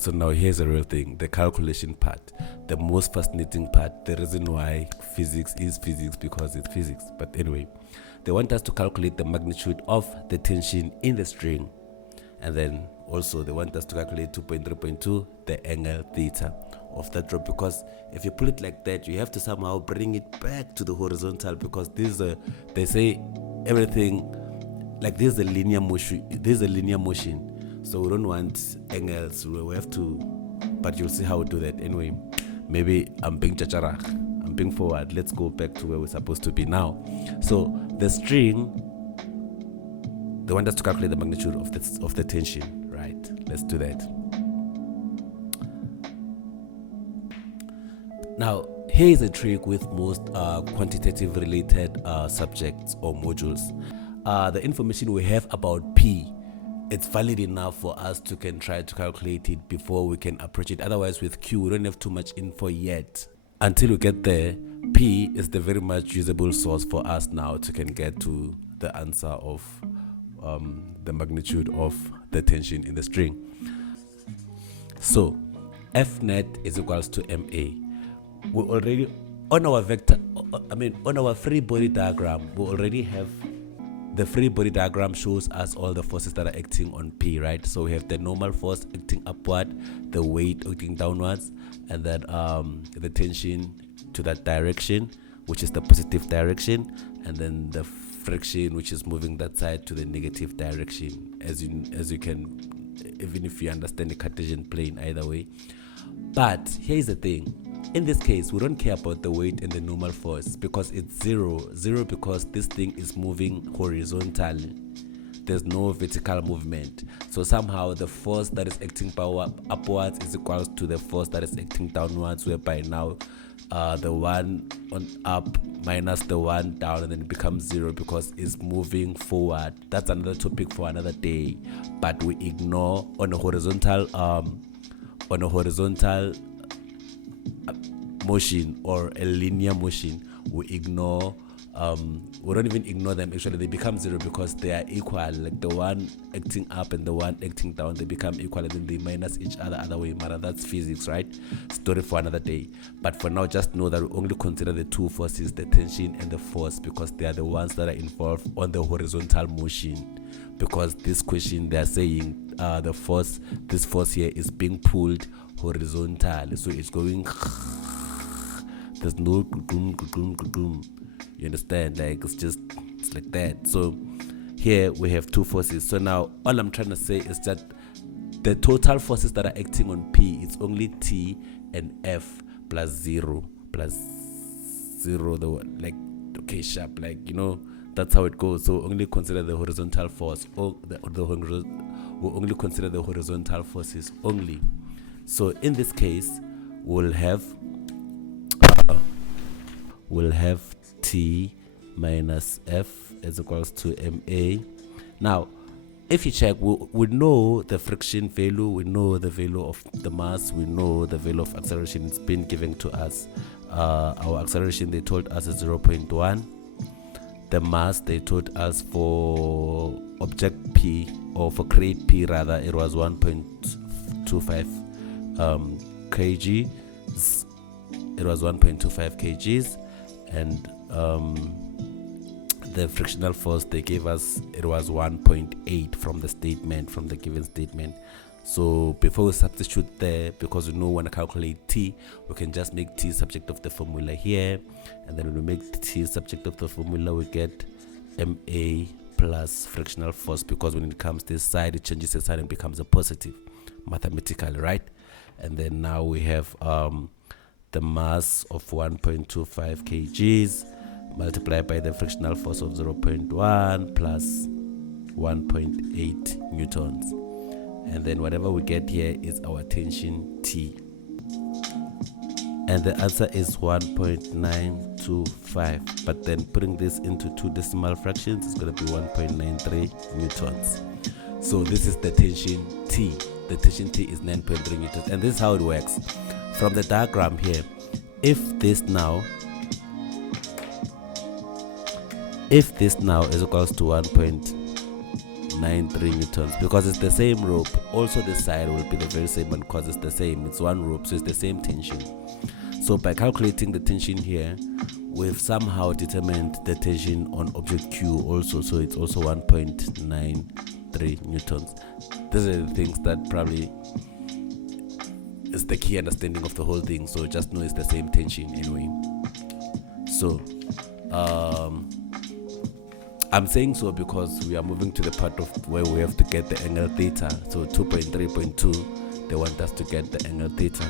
So now here's a real thing, the calculation part, the most fascinating part, the reason why physics is physics, because it's physics. But anyway, they want us to calculate the magnitude of the tension in the string, and then also they want us to calculate 2.3.2, the angle theta of that drop, because if you pull it like that, you have to somehow bring it back to the horizontal, because they say everything like this is a linear motion, so we don't want angles, we have to, but you'll see how we do that. Anyway, maybe I'm being chachara, I'm being forward. Let's go back to where we're supposed to be now. So the string, they want us to calculate the magnitude of the tension, right? Let's do that. Now, here is a trick with most quantitative related subjects or modules. The information we have about P, it's valid enough for us to can try to calculate it before we can approach it. Otherwise, with Q, we don't have too much info yet. Until we get there, P is the very much usable source for us now to can get to the answer of the magnitude of the tension in the string. So, F net is equals to MA. We already, on our free body diagram, we already have the free body diagram shows us all the forces that are acting on P, right? So we have the normal force acting upward, the weight acting downwards, and then the tension to that direction, which is the positive direction, and then the friction, which is moving that side to the negative direction, as you can, even if you understand the Cartesian plane either way. But here's the thing. In this case, we don't care about the weight and the normal force because it's zero because this thing is moving horizontally. There's no vertical movement. So somehow the force that is acting upwards is equals to the force that is acting downwards, whereby now the one on up minus the one down, and then it becomes zero because it's moving forward. That's another topic for another day. But we ignore on a horizontal motion or a linear motion, we ignore we don't even ignore them. Actually, they become zero because they are equal. Like the one acting up and the one acting down, they become equal, and then they minus each other way. But that's physics, right? Story for another day. But for now, just know that we only consider the two forces, the tension and the force, because they are the ones that are involved on the horizontal motion. Because this question, they are saying this force here is being pulled horizontal, so it's going. There's no you understand? Like it's like that. So here we have two forces. So now all I'm trying to say is that the total forces that are acting on P, it's only T and F plus zero. The one, like, okay, sharp, like, that's how it goes. So only consider the horizontal force, or we'll only consider the horizontal forces only. So in this case, we'll have T minus F is equals to MA. Now, if you check, we know the friction value, we know the value of the mass, we know the value of acceleration. It's been given to us. Our acceleration, they told us, is 0.1. The mass, they told us for object P, or for crate P rather, it was 1.25 kg. It was 1.25 kgs, and the frictional force they gave us, it was 1.8 from the given statement. So before we substitute there, because we know we want to calculate T, we can just make T subject of the formula here, and then when we make T subject of the formula, we get MA plus frictional force, because when it comes this side, it changes the sign and becomes a positive mathematically, right? And then now we have the mass of 1.25 kgs multiplied by the frictional force of 0.1 plus 1.8 newtons. And then whatever we get here is our tension T. And the answer is 1.925. But then putting this into two decimal fractions, it's going to be 1.93 newtons. So this is the tension T. The tension T is 9.3 newtons. And this is how it works. From the diagram here, if this now is equals to 1.9 1.93 newtons, because it's the same rope. Also the side will be the very same one, because it's the same, it's one rope, so it's the same tension. So by calculating the tension here, we've somehow determined the tension on object Q also, so it's also 1.93 newtons. These are the things that probably is the key understanding of the whole thing, so just know it's the same tension anyway. So I'm saying so because we are moving to the part of where we have to get the angle theta. So 2.3.2, they want us to get the angle theta.